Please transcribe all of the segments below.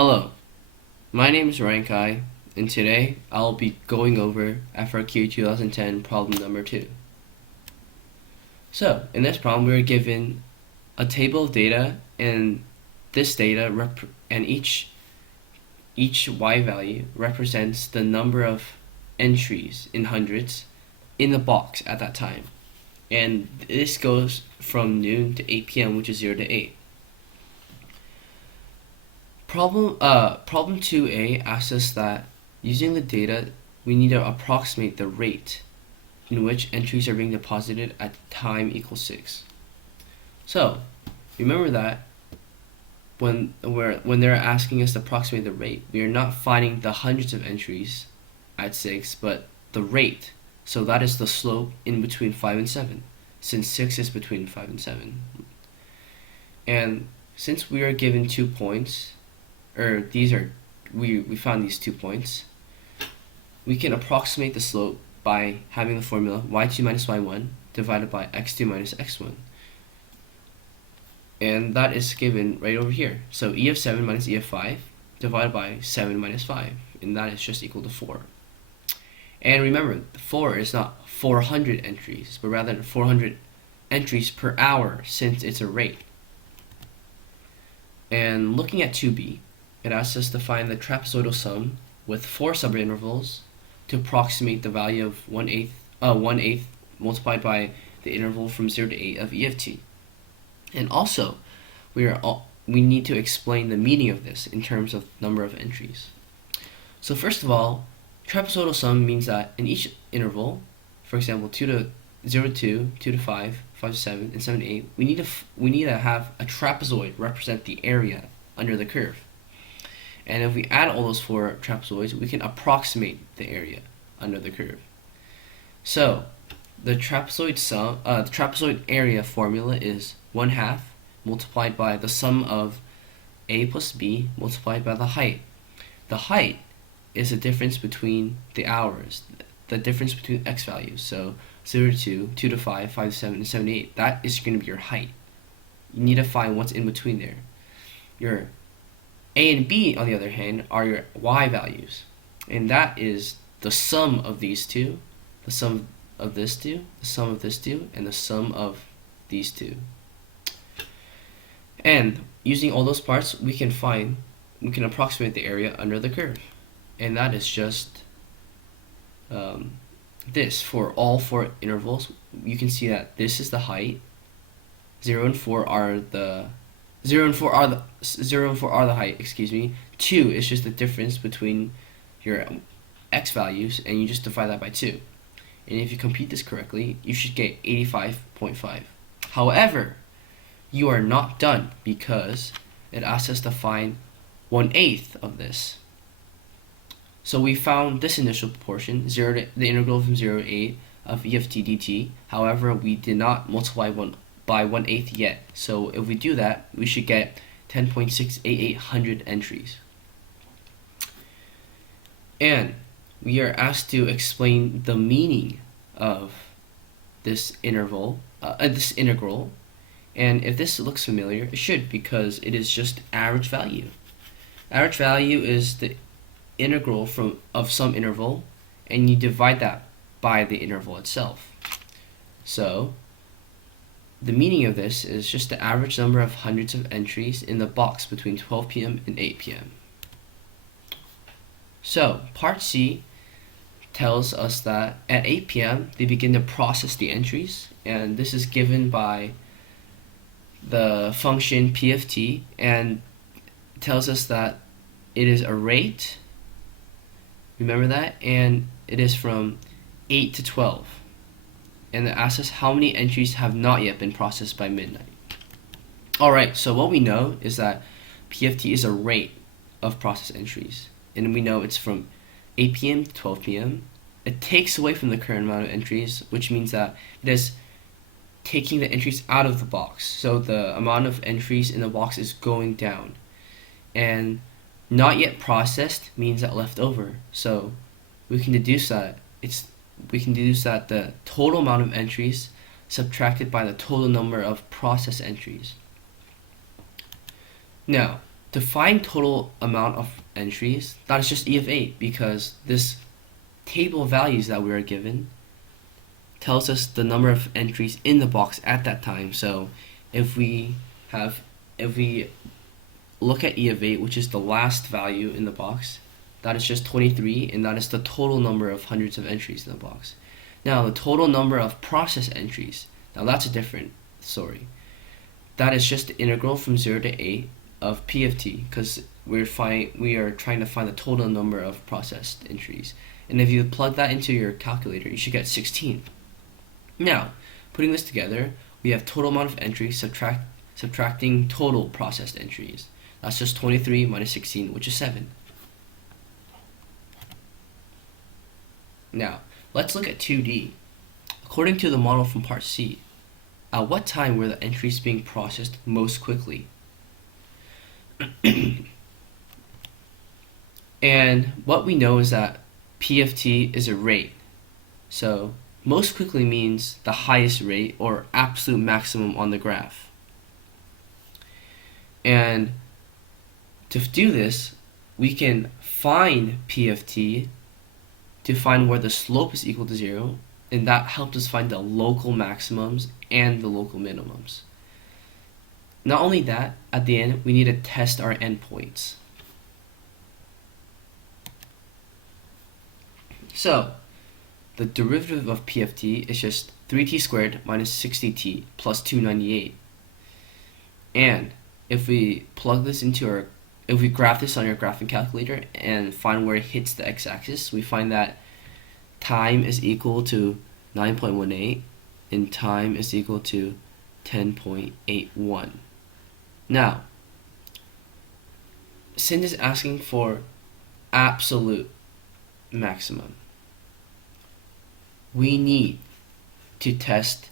Hello, my name is Ryan Kai, and today I'll be going over frq 2010 problem number 2. So, in this problem we are given a table of data, and this data and each y value represents the number of entries in hundreds in the box at that time. And this goes from noon to 8 p.m., which is 0 to 8. Problem 2a asks us that using the data, we need to approximate the rate in which entries are being deposited at time equals 6. So, remember that when they're asking us to approximate the rate, we are not finding the hundreds of entries at 6, but the rate. So that is the slope in between 5 and 7, since 6 is between 5 and 7. And since we are given 2 points, or we found these 2 points, we can approximate the slope by having the formula y2 minus y1 divided by x2 minus x1. And that is given right over here. So e of 7 minus e of 5 divided by 7 minus 5, and that is just equal to 4. And remember, 4 is not 400 entries, but rather 400 entries per hour, since it's a rate. And looking at 2b, it asks us to find the trapezoidal sum with 4 subintervals to approximate the value of 1/8 multiplied by the interval from 0 to 8 of e of t. And also, we need to explain the meaning of this in terms of number of entries. So first of all, trapezoidal sum means that in each interval, for example 0 to 2, 2 to 5, 5 to 7, and 7 to 8, we need to have a trapezoid represent the area under the curve. And if we add all those 4 trapezoids, we can approximate the area under the curve. So the trapezoid area formula is 1/2 multiplied by the sum of a plus b multiplied by the height. The height is the difference between the hours, the difference between x values. So 0 to 2, 2 to 5, 5 to 7, and 7 to 8, that is going to be your height. You need to find what's in between there. Your a and b, on the other hand, are your y values, and that is the sum of these two, the sum of this two, the sum of this two, and the sum of these two. And using all those parts, we can approximate the area under the curve, and that is just this for all 4 intervals. You can see that this is the height. 0 and 4 are the height, excuse me. 2 is just the difference between your x values, and you just divide that by 2. And if you compute this correctly, you should get 85.5. However, you are not done, because it asks us to find 1/8 of this. So we found this initial portion, the integral from 0 to 8 of e of t dt. However, we did not multiply by 1/8 yet. So if we do that, we should get 10.68800 entries. And we are asked to explain the meaning of this integral. And if this looks familiar, it should, because it is just average value. Average value is the integral of some interval, and you divide that by the interval itself. So the meaning of this is just the average number of hundreds of entries in the box between 12 p.m. and 8 p.m. So part C tells us that at 8 p.m. they begin to process the entries, and this is given by the function p of t, and tells us that it is a rate, remember that, and it is from 8 to 12. And it asks us how many entries have not yet been processed by midnight. Alright, so what we know is that p of t is a rate of process entries, and we know it's from 8 p.m. to 12 p.m. It takes away from the current amount of entries, which means that it is taking the entries out of the box. So the amount of entries in the box is going down. And not yet processed means that left over. So we can deduce that the total amount of entries subtracted by the total number of process entries. Now, To find total amount of entries, that is just E of 8, because this table of values that we are given tells us the number of entries in the box at that time. So if we look at E of 8, which is the last value in the box, that is just 23, and that is the total number of hundreds of entries in the box. Now, the total number of process entries, now that's a different story. That is just the integral from 0 to 8 of P of t, because we are trying to find the total number of processed entries. And if you plug that into your calculator, you should get 16. Now, putting this together, we have total amount of entries subtracting total processed entries. That's just 23 minus 16, which is 7. Now, let's look at 2D. According to the model from part C, at what time were the entries being processed most quickly? And what we know is that P of t is a rate. So most quickly means the highest rate or absolute maximum on the graph. And to do this, we can find P of t to find where the slope is equal to 0, and that helps us find the local maximums and the local minimums. Not only that, at the end, we need to test our endpoints. So, the derivative of P of t is just 3t squared minus 60t plus 298. And if we plug this into if we graph this on your graphing calculator and find where it hits the x-axis, we find that time is equal to 9.18 and time is equal to 10.81. Now, since it's asking for absolute maximum, we need to test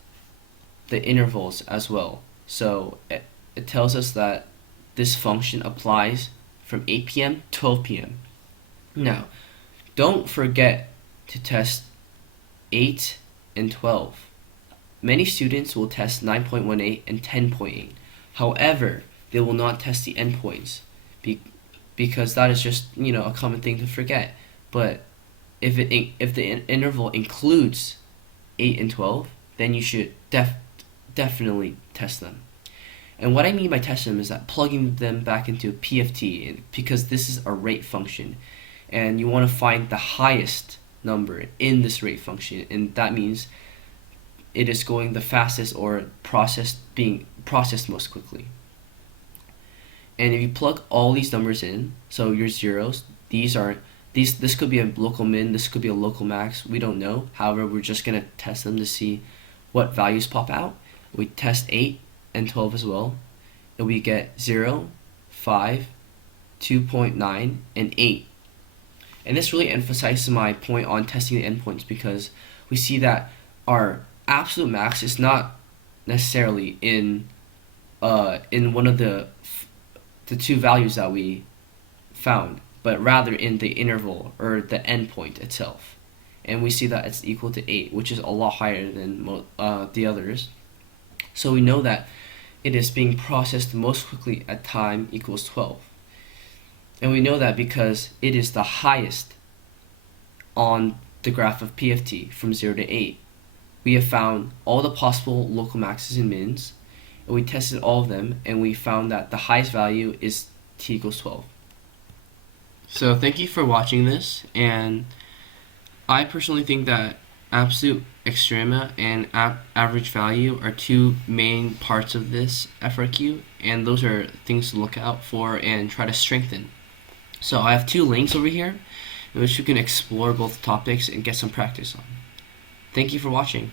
the intervals as well. So it tells us that this function applies from 8 p.m. to 12 p.m. Now, don't forget to test 8 and 12. Many students will test 9.18 and 10.8. However, they will not test the endpoints because that is just, a common thing to forget. But if the interval includes 8 and 12, then you should definitely test them. And what I mean by testing them is that plugging them back into P of t, because this is a rate function, and you want to find the highest number in this rate function, and that means it is going the fastest or being processed most quickly. And if you plug all these numbers in, so your zeros, this could be a local min, this could be a local max, we don't know. However, we're just going to test them to see what values pop out. We test 8 and 12 as well, and we get 0, 5, 2.9, and 8. And this really emphasizes my point on testing the endpoints, because we see that our absolute max is not necessarily in one of the two values that we found, but rather in the interval or the endpoint itself. And we see that it's equal to 8, which is a lot higher than the others. So we know that it is being processed most quickly at time equals 12. And we know that because it is the highest on the graph of P of t from 0 to 8. We have found all the possible local maxes and mins, and we tested all of them, and we found that the highest value is t equals 12. So thank you for watching this, and I personally think that absolute extrema and average value are two main parts of this FRQ, and those are things to look out for and try to strengthen. So I have two links over here in which you can explore both topics and get some practice on. Thank you for watching.